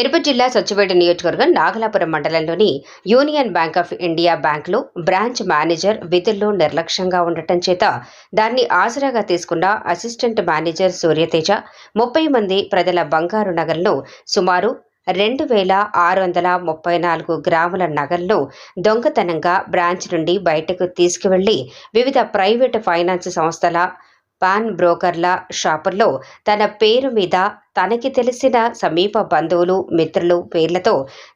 తిరుపతి జిల్లా సచ్చిపేట నియోజకవర్గం నాగలాపురం మండలంలోని యూనియన్ బ్యాంక్ ఆఫ్ ఇండియా బ్యాంకులో బ్రాంచ్ మేనేజర్ విధుల్లో నిర్లక్ష్యంగా ఉండటం చేత దాన్ని ఆసరాగా తీసుకున్న అసిస్టెంట్ మేనేజర్ సూర్యతేజ ముప్పై మంది ప్రజల బంగారు నగలను సుమారు రెండు వేల ఆరు వందల ముప్పై నాలుగు గ్రాముల నగలను దొంగతనంగా బ్రాంచ్ నుండి బయటకు తీసుకువెళ్ళి వివిధ ప్రైవేటు ఫైనాన్స్ సంస్థల పాన్ బ్రోకర్ల షాపుల్లో తన పేరు మీద తనకి తెలిసిన సమీప బంధువులు మిత్రులు పేర్లతో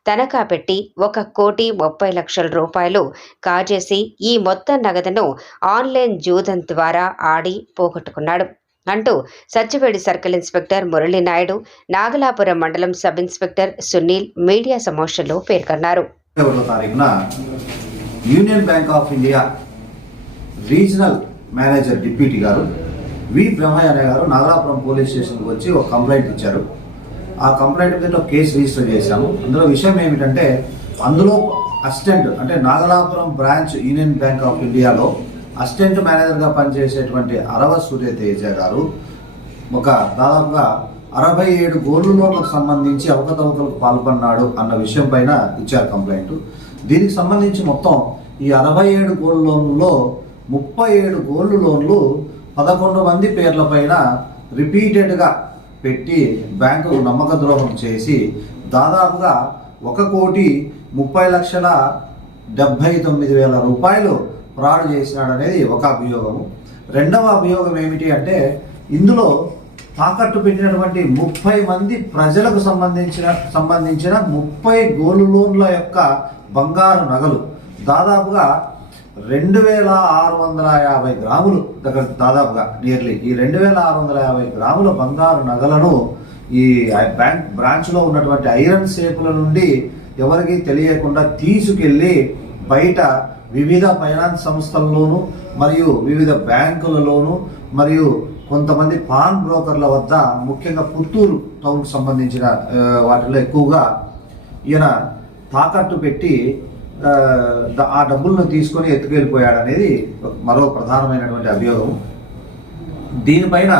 తనఖా పెట్టి ఒక కోటి ముప్పై లక్షల రూపాయలు కాజేసి ఈ మొత్తం నగదును ఆన్లైన్ జూదం ద్వారా ఆడి పోగొట్టుకున్నాడు. అంటూ సత్యవేడి సర్కిల్ ఇన్స్పెక్టర్ మురళీనాయుడు నాగలాపురం మండలం సబ్ ఇన్స్పెక్టర్ సునీల్ మీడియా సమావేశంలో పేర్కొన్నారు. Union Bank of India regional manager deputy గారు వి బ్రహ్మయ్య అనే గారు నాగలాపురం పోలీస్ స్టేషన్కి వచ్చి ఒక కంప్లైంట్ ఇచ్చారు. ఆ కంప్లైంట్ మీద ఒక కేసు రిజిస్టర్ చేశాము. అందులో విషయం ఏమిటంటే అందులో అసిస్టెంట్ అంటే Nagalapuram branch Union Bank of ఇండియాలో అసిస్టెంట్ మేనేజర్గా పనిచేసేటువంటి అరవ సూర్య తేజ గారు ఒక దాదాపుగా అరవై ఏడు గోల్డ్ లోన్లకు సంబంధించి అవకతవకలకు పాల్పడినాడు అన్న విషయం పైన ఇచ్చారు కంప్లైంట్. దీనికి సంబంధించి మొత్తం ఈ అరవై ఏడు గోల్డ్ లోన్లో ముప్పై ఏడు గోల్డ్ లోన్లు పదకొండు మంది పేర్ల పైన రిపీటెడ్గా పెట్టి బ్యాంకు నమ్మక ద్రోహం చేసి దాదాపుగా ఒక కోటి ముప్పై లక్షల డెబ్భై తొమ్మిది వేల రూపాయలు ఫ్రాడ్ చేసినాడనేది ఒక అభియోగము. రెండవ అభియోగం ఏమిటి అంటే ఇందులో తాకట్టు పెట్టినటువంటి ముప్పై మంది ప్రజలకు సంబంధించిన సంబంధించిన ముప్పై గోల్డ్ లోన్ల యొక్క బంగారు నగలు. దాదాపుగా రెండు వేల ఆరు వందల యాభై గ్రాములు దగ్గర దాదాపుగా నియర్లీ ఈ రెండు వేల ఆరు వందల యాభై గ్రాముల బంగారు నగలను ఈ బ్యాంక్ బ్రాంచ్లో ఉన్నటువంటి ఐరన్ సేపుల నుండి ఎవరికి తెలియకుండా తీసుకెళ్ళి బయట వివిధ ఫైనాన్స్ సంస్థల్లోనూ మరియు వివిధ బ్యాంకులలోనూ మరియు కొంతమంది పాన్ బ్రోకర్ల వద్ద ముఖ్యంగా పుత్తూరు టౌన్కు సంబంధించిన వాటిలో ఎక్కువగా ఈయన తాకట్టు పెట్టి ఆ, డబ్బులను తీసుకొని ఎత్తుకెళ్ళిపోయాడు అనేది మరో ప్రధానమైనటువంటి అభియోగం. దీనిపైన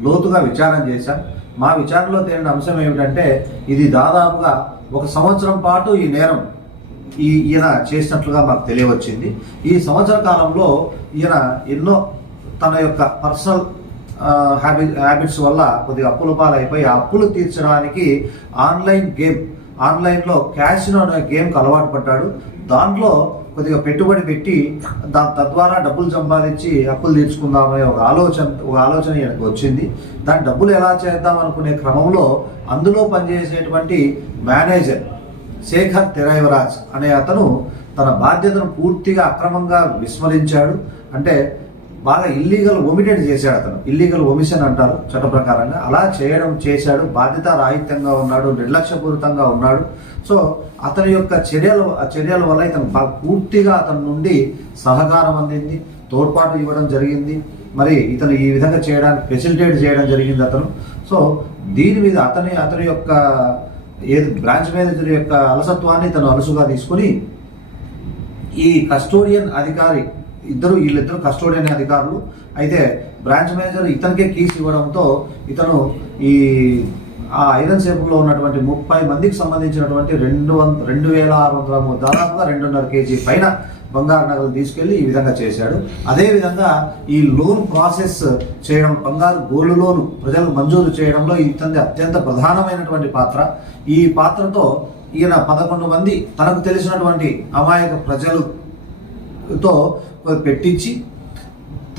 లోతుగా విచారం చేశాం. మా విచారణలో తేలిన అంశం ఏమిటంటే ఇది దాదాపుగా ఒక సంవత్సరం పాటు ఈ నేరం ఈ ఈయన చేసినట్లుగా మాకు తెలియవచ్చింది. ఈ సంవత్సర కాలంలో ఈయన ఎన్నో తన యొక్క పర్సనల్ హ్యాబి హ్యాబిట్స్ వల్ల కొద్దిగా అప్పుల పాలైపోయి ఆ అప్పులు తీర్చడానికి ఆన్లైన్ గేమ్ ఆన్లైన్లో క్యాసినో అనే గేమ్కి అలవాటు పడ్డాడు. దాంట్లో కొద్దిగా పెట్టుబడి పెట్టి దా తద్వారా డబ్బులు సంపాదించి అప్పులు తీర్చుకుందామనే ఒక ఆలోచన ఒక ఆలోచన ఈయనకు వచ్చింది. దాని డబ్బులు ఎలా చేద్దాం అనుకునే క్రమంలో అందులో పనిచేసేటువంటి మేనేజర్ శేఖర్ తెరైవరాజ్ అనే అతను తన బాధ్యతను పూర్తిగా అక్రమంగా విస్మరించాడు. అంటే బాగా ఇల్లీగల్ ఒమిటెడ్ చేశాడు అతను. ఇల్లీగల్ ఒమిషన్ అంటారు చట్ట ప్రకారంగా. అలా చేయడం చేశాడు. బాధ్యత రాహిత్యంగా ఉన్నాడు. నిర్లక్ష్యపూరితంగా ఉన్నాడు. సో అతని యొక్క చర్యలు ఆ చర్యల వల్ల ఇతను పూర్తిగా అతని నుండి సహకారం అందింది. తోడ్పాటు ఇవ్వడం జరిగింది. మరి ఇతను ఈ విధంగా చేయడానికి ఫెసిలిటేట్ చేయడం జరిగింది అతను. సో దీని మీద అతని అతని యొక్క ఏది బ్రాంచ్ మేనేజర్ యొక్క అలసత్వాన్ని తను అలుసుగా తీసుకుని ఈ కస్టోడియన్ అధికారి ఇద్దరు వీళ్ళిద్దరు కస్టోడియన్ అధికారులు. అయితే బ్రాంచ్ మేనేజర్ ఇతనికే కీస్ ఇవ్వడంతో ఇతను ఈ ఆ ఐరన్ సేపులో ఉన్నటువంటి ముప్పై మందికి సంబంధించినటువంటి రెండు వంద రెండు వేల ఆరు వందల దాదాపుగా రెండున్నర కేజీ పైన బంగారు నగలు తీసుకెళ్ళి ఈ విధంగా చేశాడు. అదేవిధంగా ఈ లోన్ ప్రాసెస్ చేయడం బంగారు గోల్డ్ లోన్ ప్రజలకు మంజూరు చేయడంలో ఇతని అత్యంత ప్రధానమైనటువంటి పాత్ర. ఈ పాత్రతో ఈయన పదకొండు మంది తనకు తెలిసినటువంటి అమాయక ప్రజలతో పెట్టించి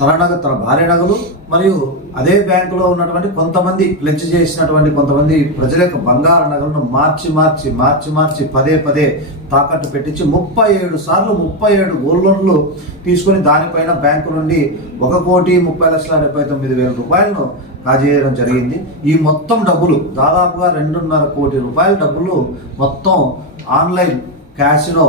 తన నగ తన భార్య నగలు మరియు అదే బ్యాంకులో ఉన్నటువంటి కొంతమంది ప్లెడ్జ్ చేసినటువంటి కొంతమంది ప్రజల యొక్క బంగారు నగలను మార్చి మార్చి మార్చి మార్చి పదే పదే తాకట్టు పెట్టించి ముప్పై ఏడు సార్లు ముప్పై ఏడు గోల్డ్ లోన్లు తీసుకొని దానిపైన బ్యాంకు నుండి ఒక కోటి ముప్పై లక్షల డెబ్బై తొమ్మిది వేల రూపాయలను కాజేయడం జరిగింది. ఈ మొత్తం డబ్బులు దాదాపుగా రెండున్నర కోటి రూపాయల డబ్బులు మొత్తం ఆన్లైన్ క్యాసినో